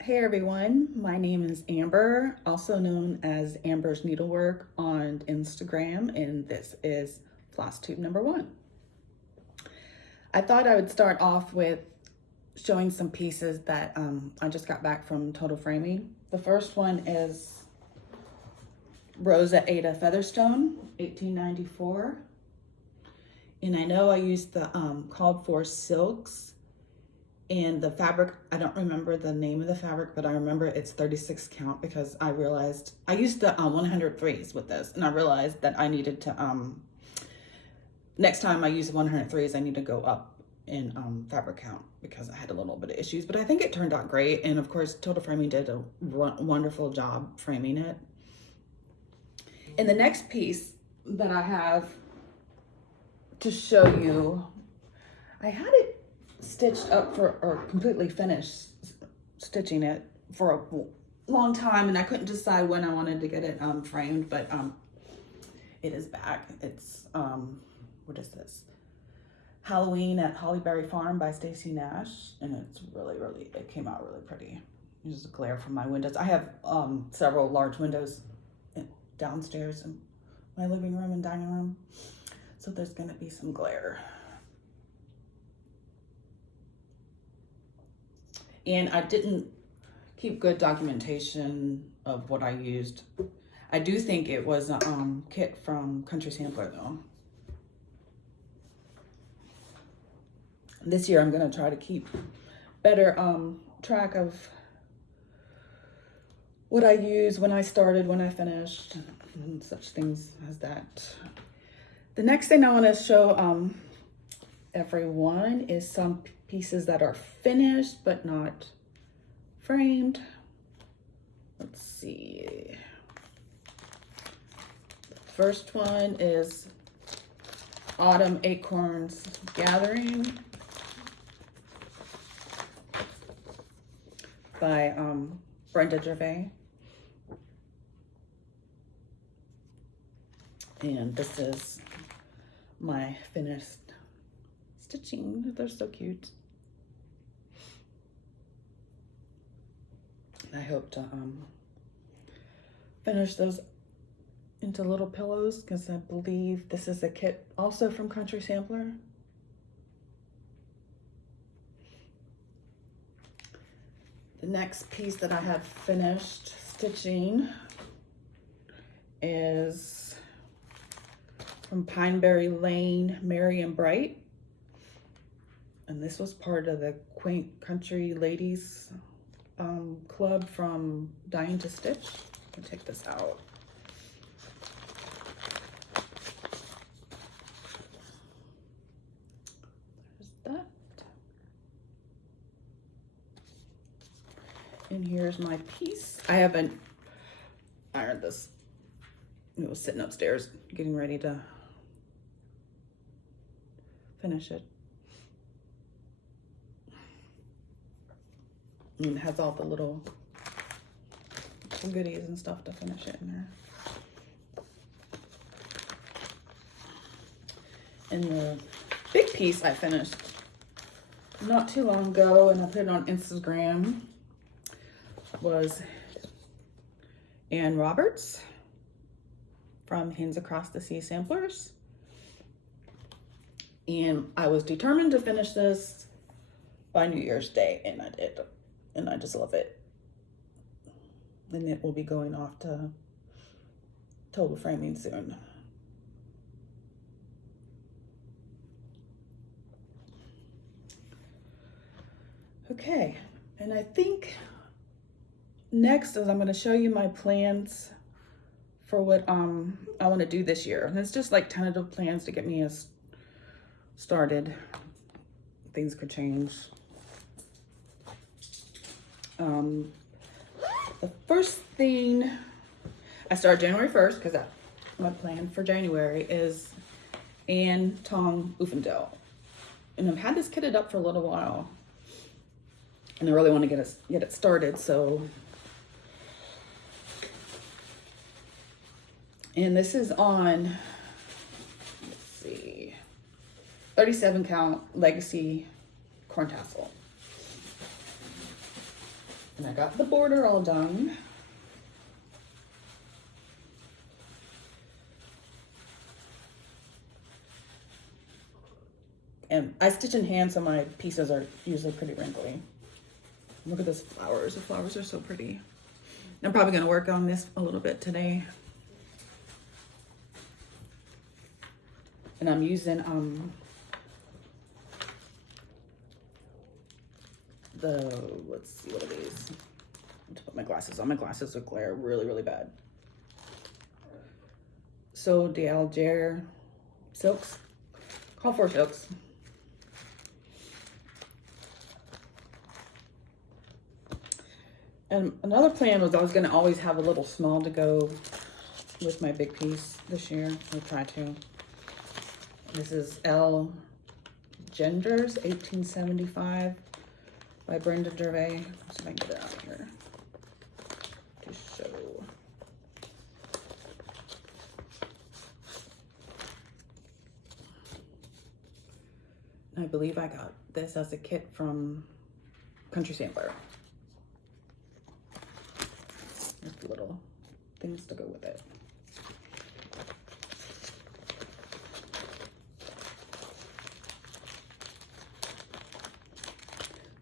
Hey everyone, my name is Amber, also known as Amber's Needlework on Instagram, and this is FlossTube number 1. I thought I would start off with showing some pieces that I just got back from Total Framing. The first one is Rosa Ada Featherstone, 1894. And I know I used the called for silks. And the fabric, I don't remember the name of the fabric, but I remember it's 36 count because I realized, I used the 103s with this, and I realized that I needed to, next time I use 103s, I need to go up in fabric count because I had a little bit of issues, but I think it turned out great. And of course, Total Framing did a wonderful job framing it. And the next piece that I have to show you, I had it stitched up or completely finished stitching it for a long time, and I couldn't decide when I wanted to get it framed, but it is back. It's what is this? Halloween at Hollyberry Farm by Stacy Nash, and it's really, it came out really pretty. There's a glare from my windows. I have several large windows downstairs in my living room and dining room, so there's gonna be some glare. And I didn't keep good documentation of what I used. I do think it was a kit from Country Sampler though. This year I'm gonna try to keep better track of what I used, when I started, when I finished, and such things as that. The next thing I wanna show everyone is some pieces that are finished but not framed. Let's see. The first one is Autumn Acorns Gathering by Brenda Gervais. And this is my finished stitching. They're so cute. I hope to finish those into little pillows because I believe this is a kit also from Country Sampler. The next piece that I have finished stitching is from Pineberry Lane, Merry and Bright. And this was part of the Quaint Country Ladies club from Dying to Stitch. I'll take this out. There's that. And here's my piece. I haven't ironed this. It was sitting upstairs getting ready to finish it. And it has all the little goodies and stuff to finish it in there. And the big piece I finished not too long ago, and I put it on Instagram, was Ann Roberts from Hands Across the Sea Samplers. And I was determined to finish this by New Year's Day, and I did. And I just love it. And it will be going off to Total Framing soon. Okay, and I think next is I'm going to show you my plans for what I want to do this year. And it's just like tentative plans to get me started. Things could change. The first thing, I start January 1st because my plan for January is Anne Tong Uffendale. And I've had this kitted up for a little while, and I really want to get it started. So, and this is on, let's see, 37 count Legacy corn tassel. And I got the border all done. And I stitch in hand, so my pieces are usually pretty wrinkly. Look at those flowers. The flowers are so pretty. I'm probably gonna work on this a little bit today. And I'm using let's see, what are these? I have to put my glasses on. My glasses will glare really, really bad. So the Alger silks, call for silks. And another plan was I was gonna always have a little small to go with my big piece this year. I'll try to. This is L. Genders 1875 by Brenda Gervais. Let's see if I can get it out of here to show. I believe I got this as a kit from Country Sampler. There's the little things to go with it.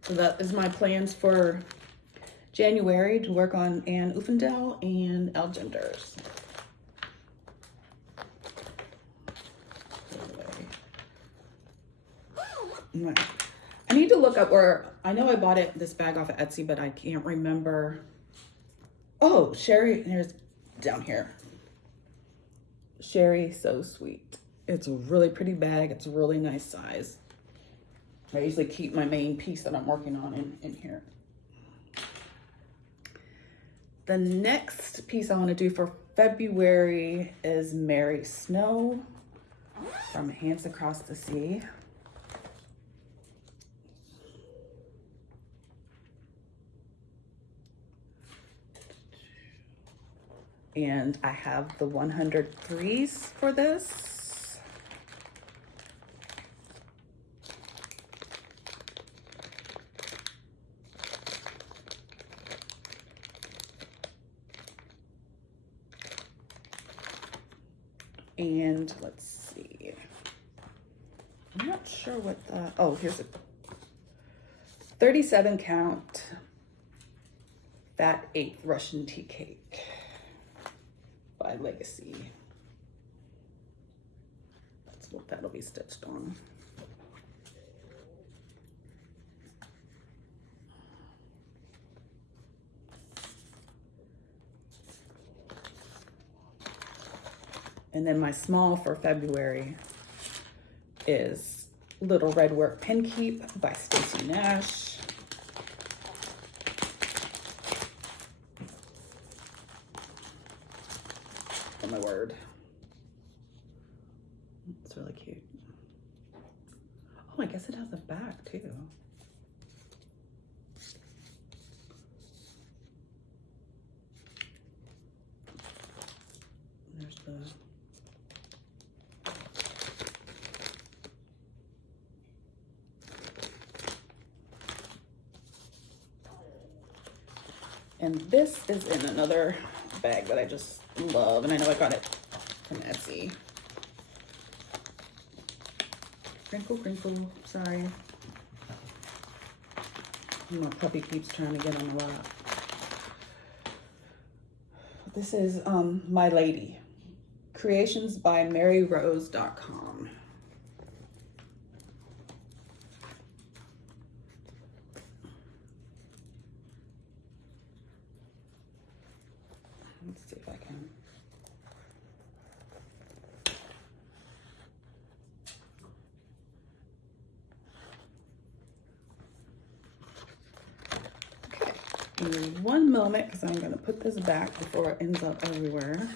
So that is my plans for January, to work on Anne Uffendell and Algenders. I need to look up where, I know I bought this bag off of Etsy, but I can't remember. Oh, Sherry, here's down here. Sherry So Sweet. It's a really pretty bag. It's a really nice size. I usually keep my main piece that I'm working on in here. The next piece I want to do for February is Mary Snow from Hands Across the Sea. And I have the 103s for this. And let's see, I'm not sure what the, oh, here's a 37 count Fat 8th Russian tea cake by Legacy. That's what that'll be stitched on. And then my small for February is Little Red Work Pen Keep by Stacy Nash. Oh my word. It's really cute. Oh, I guess it has a back too. There's the and this is in another bag that I just love, and I know I got it from Etsy. Crinkle, crinkle, sorry. My puppy keeps trying to get on the lap. This is My Lady, Creations by MaryRose.com. Let's see if I can. Okay, give me one moment because I'm going to put this back before it ends up everywhere.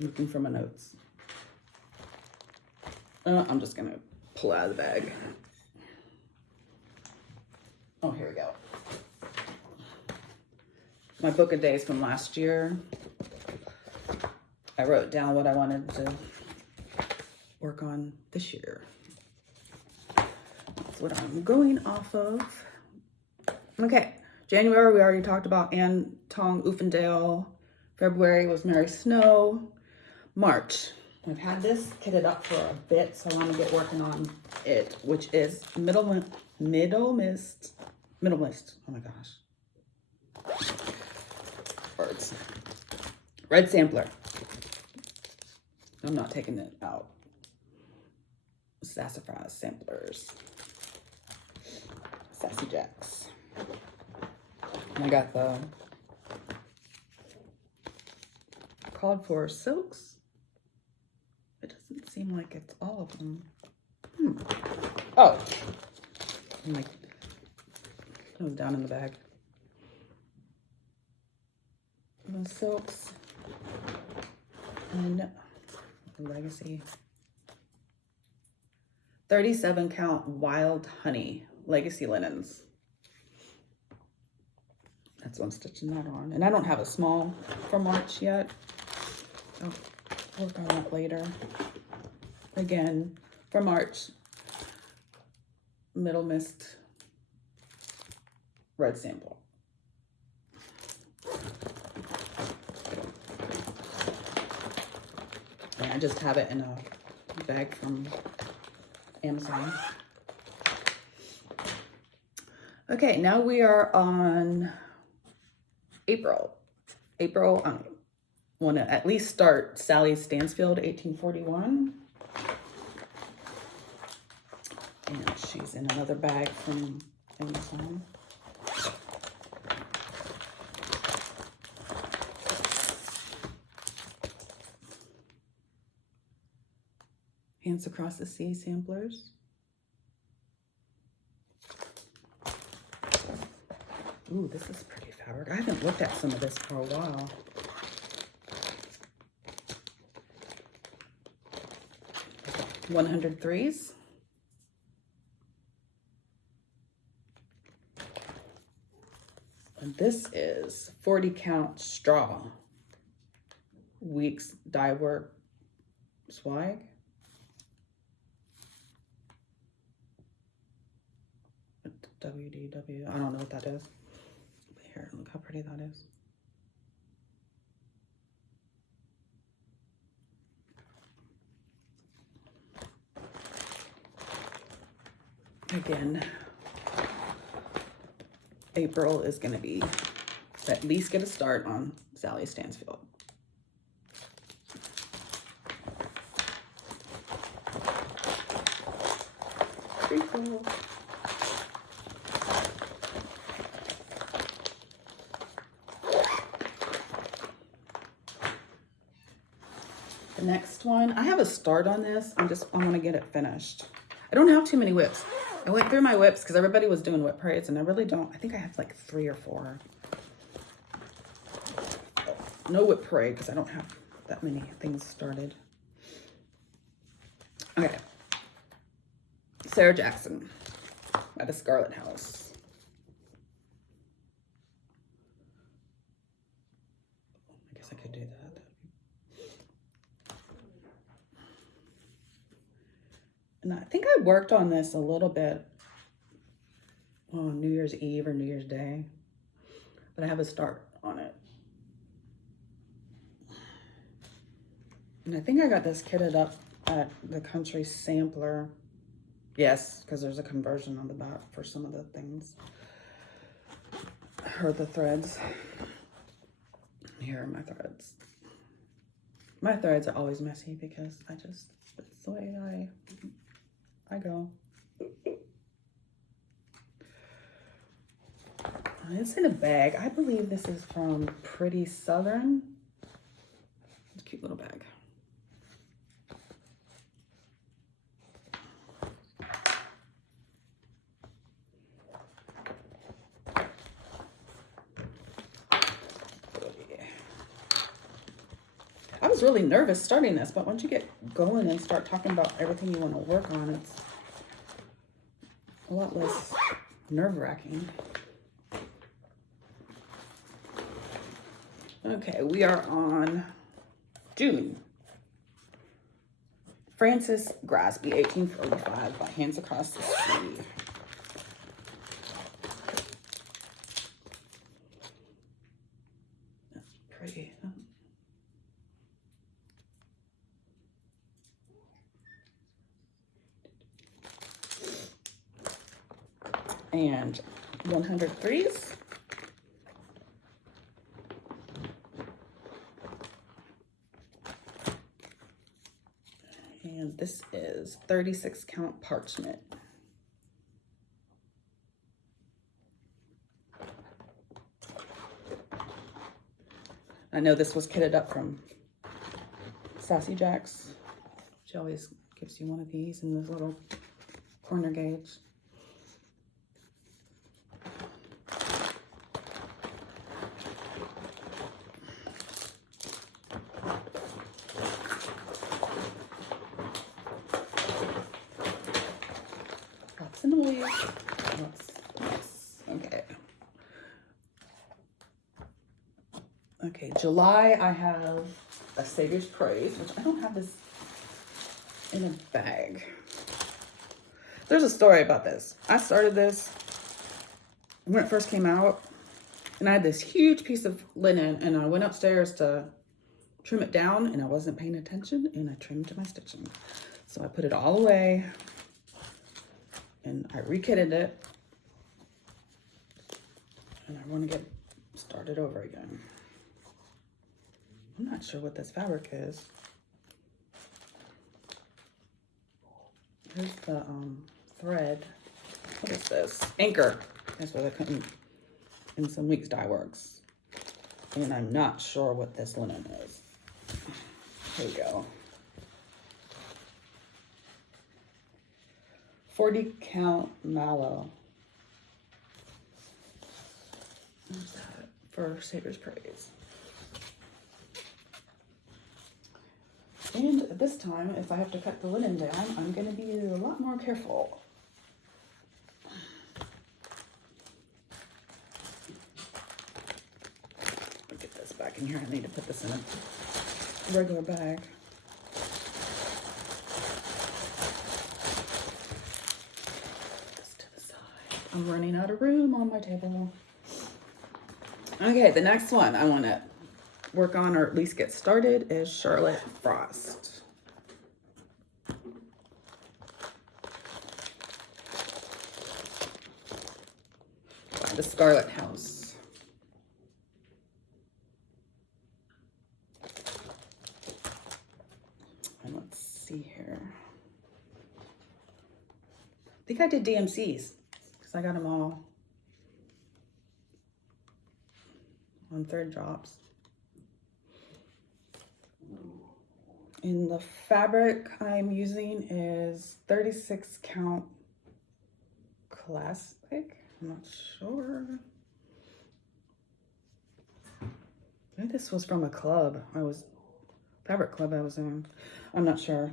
Looking for my notes. I'm just gonna pull out of the bag. Oh, here we go. My book of days from last year. I wrote down what I wanted to work on this year. That's what I'm going off of. Okay, January, we already talked about Anton Uffendale. February was Mary Snow. March, I've had this kitted up for a bit, so I want to get working on it, which is Middle Mist. Oh my gosh. Words. Red Sampler. I'm not taking it out. Sassafras Samplers. Sassy Jacks. And I got the called for silks. It doesn't seem like it's all of them. Oh, I'm like, it was down in the bag. The silks and Legacy 37 count wild honey legacy linens. That's what I'm stitching that on, and I don't have a small for March yet. I'll work on that later. Again, for March, Middle Mist red sample. And I just have it in a bag from Amazon. Okay, now we are on April. April, I want to at least start Sally Stansfield, 1841. And she's in another bag from Amazon. Hands Across the Sea samplers. Ooh, this is pretty fabric. I haven't looked at some of this for a while. $103s. And this is 40 count straw. Weeks dye work swag. WDW, I don't know what that is. Here, look how pretty that is. Again, April is going to be at least get a start on Sally Stansfield. Pretty cool. The next one, I have a start on this. I want to get it finished. I don't have too many whips. I went through my whips because everybody was doing whip parades, and I really don't. I think I have like 3 or 4. No whip parade because I don't have that many things started. Okay. Sarah Jackson at the Scarlet House. I guess I could do that. And I think I worked on this a little bit on New Year's Eve or New Year's Day, but I have a start on it. And I think I got this kitted up at the Country Sampler. Yes, because there's a conversion on the back for some of the things. Or the threads. Here are my threads. My threads are always messy because it's the way I go. It's in a bag. I believe this is from Pretty Southern. It's a cute little bag. I was really nervous starting this, but once you get going and start talking about everything you want to work on, it's a lot less nerve-wracking. Okay, we are on June. Francis Grasby, 1845, by Hands Across the Sea. That's pretty. And 103s. And this is 36 count parchment. I know this was kitted up from Sassy Jack's. She always gives you one of these in this little corner gauge. Lots of noise. Nice. Okay. Okay, July, I have a Savior's Praise, which I don't have this in a bag. There's a story about this. I started this when it first came out, and I had this huge piece of linen, and I went upstairs to trim it down, and I wasn't paying attention, and I trimmed my stitching. So I put it all away, and I rekitted it, and I want to get started over again. I'm not sure what this fabric is. Here's the thread. What is this? Anchor. That's what I couldn't in some weeks dye works. And I'm not sure what this linen is. Here we go. 40 count mallow. Where's that? For Savior's Praise. And this time, if I have to cut the linen down, I'm going to be a lot more careful. Let me get this back in here. I need to put this in a regular bag. This to the side. I'm running out of room on my table. Okay, the next one I want to work on, or at least get started, is Charlotte Frost. By the Scarlet House. And let's see here. I think I did DMCs because I got them all on thread drops. And the fabric I'm using is 36 count classic. I'm not sure. Maybe this was from a club. Fabric club I was in. I'm not sure.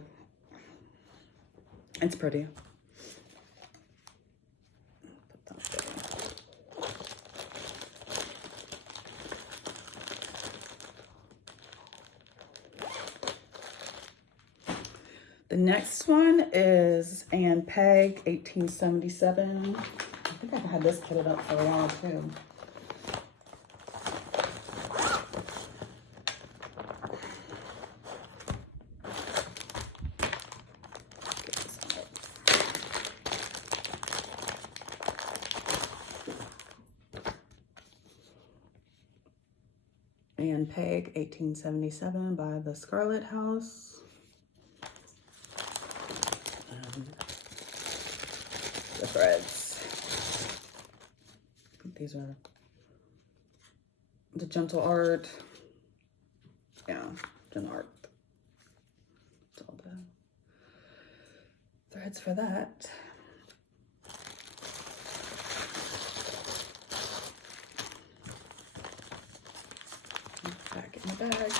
It's pretty. Put that there. The next one is Ann Peg, 1877. I think I've had this kitted up for a while too. Ann Peg, 1877, by the Scarlet House. The threads. I think these are the Gentle Art. Yeah, Gentle Art. That's all the threads for that. Back in the bag.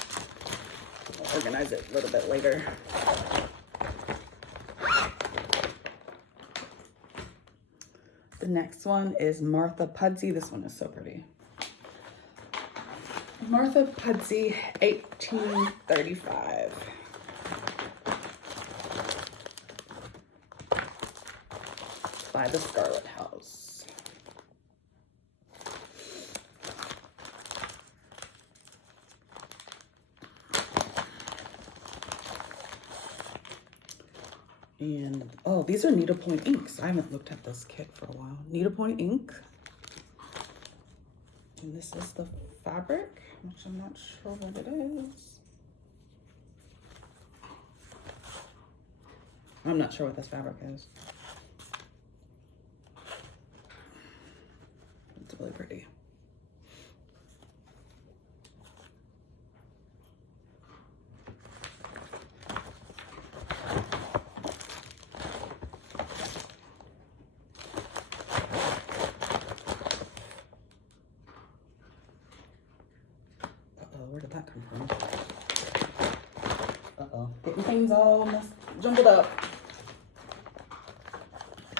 I'll organize it a little bit later. The next one is Martha Pudsey. This one is so pretty. Martha Pudsey, 1835. By the Scarlet House. And, oh, these are needlepoint inks. I haven't looked at this kit for a while. Needlepoint ink. And this is the fabric, which I'm not sure what it is. I'm not sure what this fabric is. It's really pretty. Where did that come from? Uh-oh, getting things all jumbled up.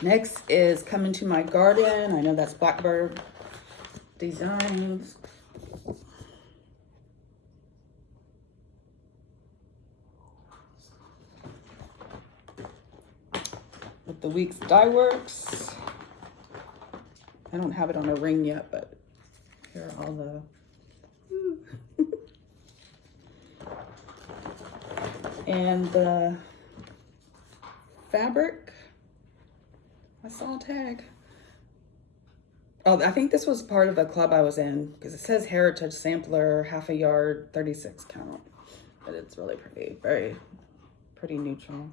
Next is Come Into My Garden. I know that's Blackbird Designs. With the Weeks Dye Works. I don't have it on a ring yet, but here are all the and the fabric, I saw a tag. Oh, I think this was part of the club I was in because it says Heritage Sampler, half a yard, 36 count. But it's really pretty, very pretty neutral.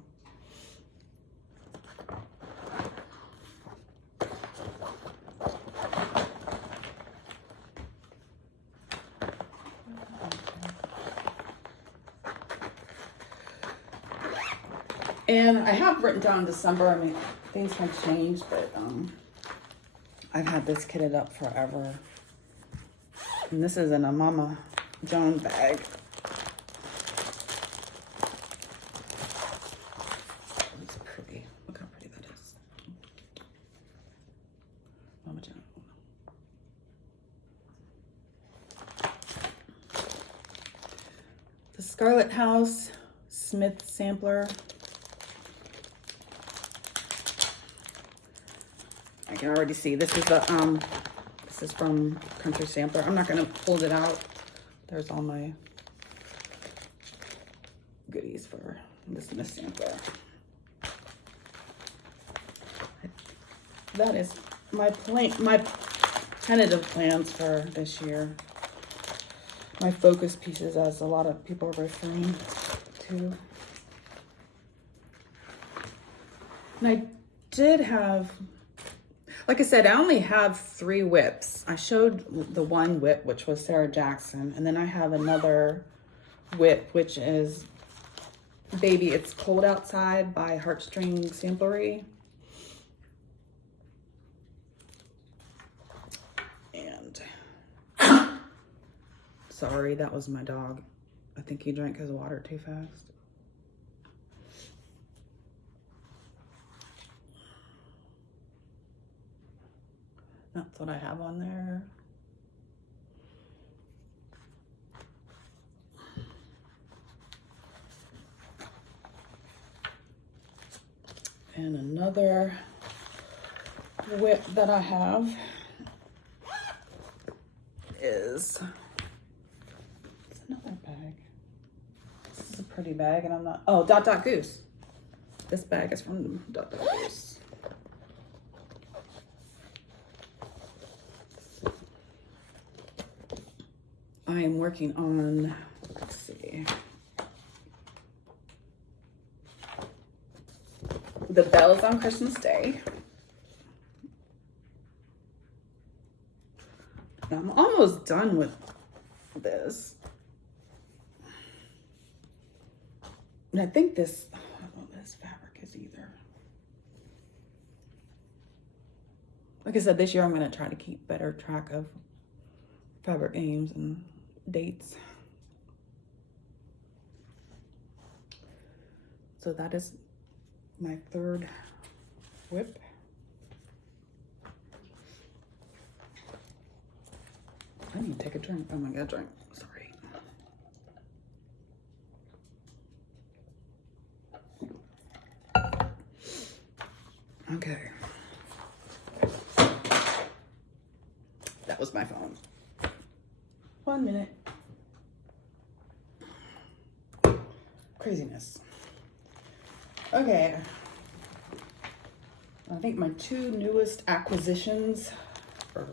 And I have written down December. I mean, things have changed, but I've had this kitted up forever. And this is in a Mama Jones bag. It's pretty. Look how pretty that is. Mama Jones. The Scarlet House Smith Sampler. I can already see this is the this is from Country Sampler. I'm not gonna hold it out. There's all my goodies for this Smith Sampler. That is my tentative plans for this year. My focus pieces, as a lot of people are referring to. And I did have, like I said, I only have 3 whips. I showed the one whip, which was Sarah Jackson, and then I have another whip, which is Baby It's Cold Outside by Heartstring Samplery. And sorry, that was my dog. I think he drank his water too fast. That's what I have on there. And another whip that I have is, it's another bag. This is a pretty bag, and I'm not, oh, Dot Dot Goose. This bag is from Dot Dot Goose. I am working on, let's see, the bells on Christmas Day. I'm almost done with this. And I think this, I don't know what this fabric is either. Like I said, this year I'm going to try to keep better track of fabric names and dates. So that is my 3rd whip. need to take a drink. Oh my God, drink. Sorry. Okay. That was my phone. 1 minute. Craziness. Okay. I think my two newest acquisitions for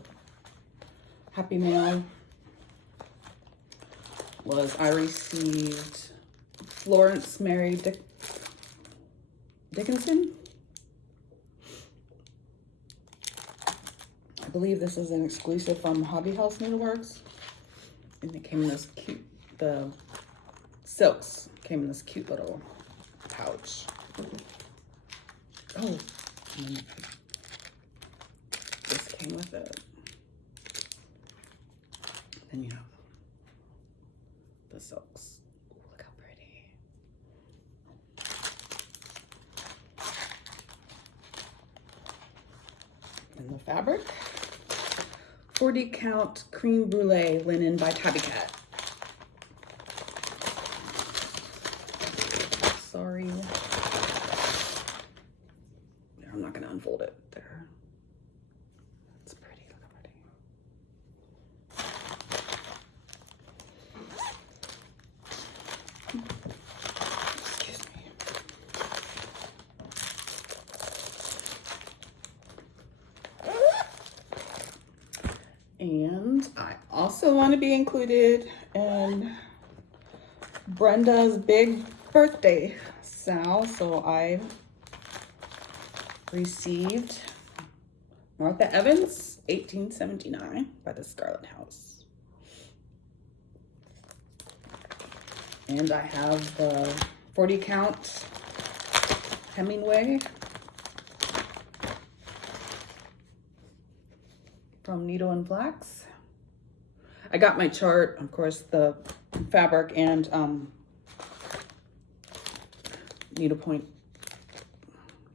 Happy Mail was I received Florence Mary Dickinson. I believe this is an exclusive from Hobby House Needleworks. And it came in this cute, the silks came in this cute little pouch. Oh, and this came with it. Then you have the silks. Ooh, look how pretty. And the fabric, 40 count cream brulee linen by Tabby Cat. Sorry. There, I'm not gonna unfold it there. It's pretty, look how pretty. Excuse me. And I also want to be included in Brenda's big birthday sale. So I received Martha Evans, 1879 by the Scarlet House. And I have the 40 count Hemingway from Needle and Flax. I got my chart, of course, the fabric and needlepoint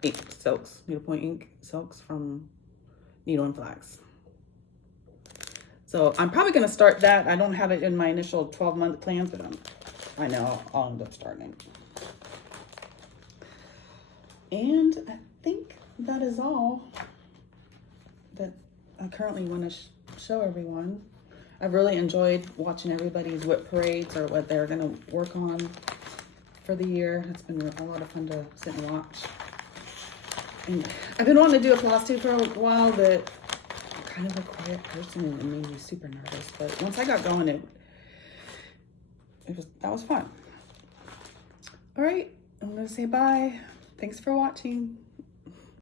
ink silks, needlepoint ink silks from Needle and Flax. So I'm probably going to start that. I don't have it in my initial 12-month plan, but I know I'll end up starting. And I think that is all that I currently want to show everyone. I've really enjoyed watching everybody's whip parades or what they're going to work on for the year. It's been a lot of fun to sit and watch. And I've been wanting to do a FlossTube for a while, but I'm kind of a quiet person and it made me super nervous. But once I got going, that was fun. All right, I'm going to say bye. Thanks for watching.